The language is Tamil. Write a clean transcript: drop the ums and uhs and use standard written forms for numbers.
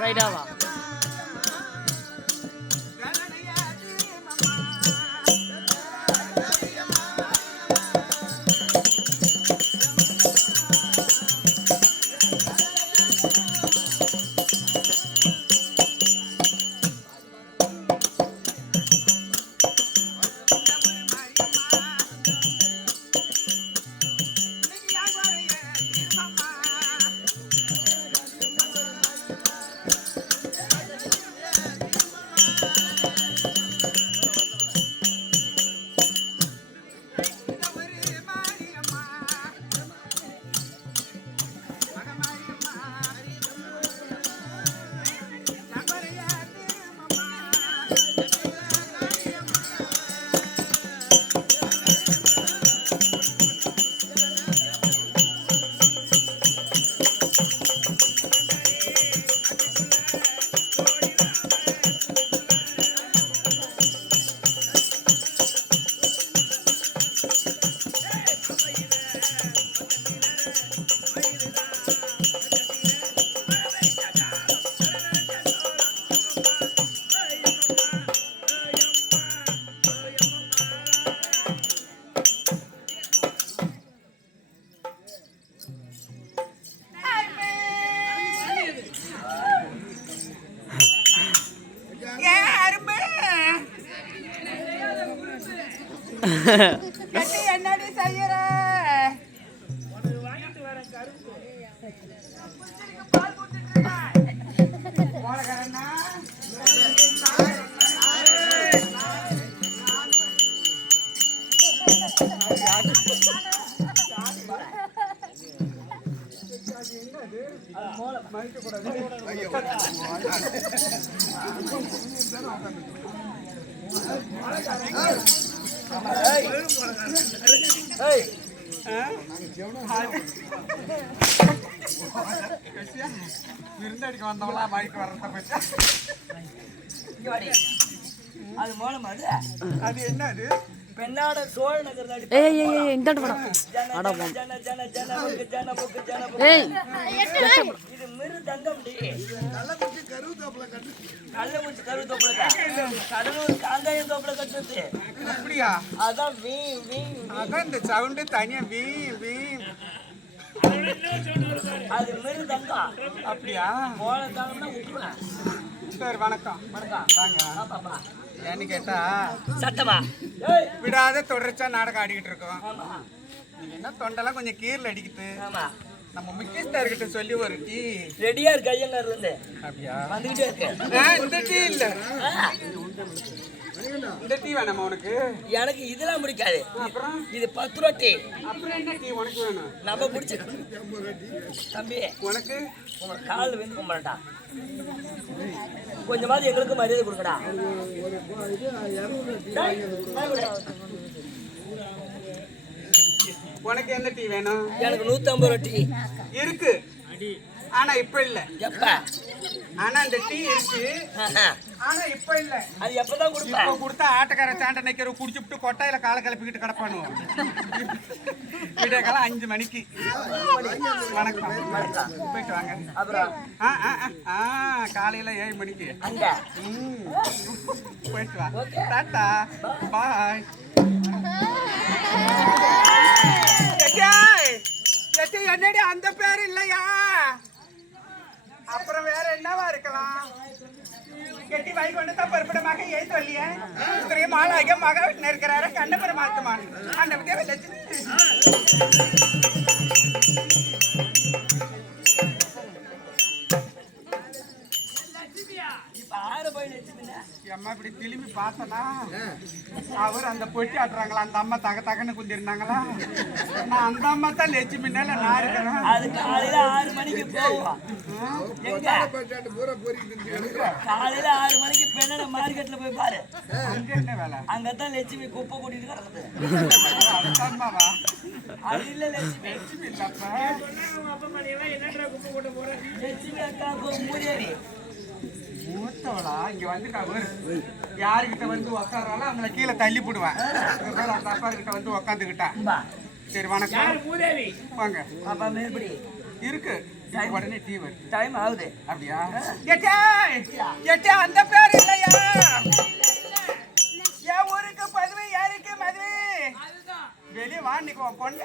சைடாவா என்னடி செய்யற விருந்தடிக்க வந்தவங்களா வாய்க்கு வர்றத பத்தி அது மூலம் அது என்ன அது பெண்ணாட சோழ நகர் இது மிருதங்கம் கள்ளமுச்சி கருத்தோப்புல கடலூர் காங்காயம் தோப்புல கட்டுறது அப்படியா அதான் வீ வீ அதான் இந்த சவுண்டு தனியா வீ வீ அது மிருதங்கம் அப்படியா போன தாங்கன்னா விட்டுருவேன். சரி வணக்கம் வணக்கம் வாங்க பாப்பா ஏன்னு கேட்டா சத்தமா விடாத தொடர்ச்சியா நாடகம் ஆடிக்கிட்டு இருக்கோம். ஆமா நீங்க என்ன தொண்டெல்லாம் கொஞ்சம் கீரல் அடிக்குது. ஆமா நம்ம முக்கியஸ்தர்கிட்ட சொல்லி ஒரு டீ ரெடியா இருக்கு ஐயங்கார் இருந்து அப்படியா வந்துகிட்டே இருக்கு. இந்த டீ இல்ல இந்த டீ வேணாமா உனக்கு? எனக்கு இதெல்லாம் பிடிக்காது. அப்புறம் இது 10 ரூபா டீ. அப்புறம் என்ன டீ உனக்கு வேணும்? நம்ம பிடிச்ச தம்பி உனக்கு உங்க கால் வந்து கும்பிடட்டா கொஞ்சமாவது எங்களுக்கு மரியாதை கொடுக்கடா. உனக்கு என்ன டீ வேணும்? எனக்கு 150 ரூபா டீ இருக்கு ஆனா இப்ப இல்ல. எப்ப? ஆனா இந்த டீ இருக்கு ஆனா இப்ப இல்ல. அது எப்பதான் கொடுப்ப? இப்ப கொடுத்தா ஆட்டக்கார சாண்ட நிக்கிற குடிச்சுட்டு கொட்டாயில காலை கிளப்பிக்கிட்டு கிடப்பானுவோம். விடிய காலம் 5 மணிக்கு. வணக்கம் போயிட்டு வாங்க. அப்புறம் காலையில 7 மணிக்கு அங்க போயிட்டு வா. டாட்டா பாய். என்னடி அந்த பேர் இல்லையா? அப்புறம் வேற என்னவா இருக்கலாம்? கெட்டி வாய் கொண்டு தான் பருப்படமாக ஏத்து வரலையே. ஸ்ரீ மாலாக மக இருக்கிறார கண்ண பரமாத்மான் அந்த வித்தியாவை லட்சுமி. அம்மா இப்படி திரும்பி பார்த்தனா அவர் அந்த பொட்டி ஆட்டுறாங்களா அந்த அம்மா தக தகன்னு குந்திருந்தாங்களா? நான் அந்த அம்மா தான் லட்சுமினால நான் இருக்கிறேன். அது காலையில 6 மணிக்கு போவோம். எங்க காலையில 6 மணிக்கு பெண்ணோட மார்க்கெட்ல போய் பாரு. அங்க என்ன வேலை? அங்கதான் லட்சுமி குப்பை கூட்டிட்டு கிடக்குது. அம்மாவா? அது இல்ல லட்சுமி. லட்சுமி இல்லப்பா. லட்சுமி அக்காவுக்கு மூதேவி மூத்தவளா இங்க வந்துட்டா. யாருக்கிட்ட வந்து உக்காராலும் அவங்கள கீழே தள்ளி போடுவேன். அந்த அப்பா கிட்ட வந்து உக்காந்துக்கிட்டா. சரி வணக்கம் வாங்க. அப்பா மேற்படி இருக்கு உடனே டீ வருது. டைம் ஆகுது. அப்படியா? அந்த பேர் இல்லையா? என் ஊருக்கு பதவி யாருக்கு மதுவை? வெளியே வா, இன்னைக்கு பொண்ணு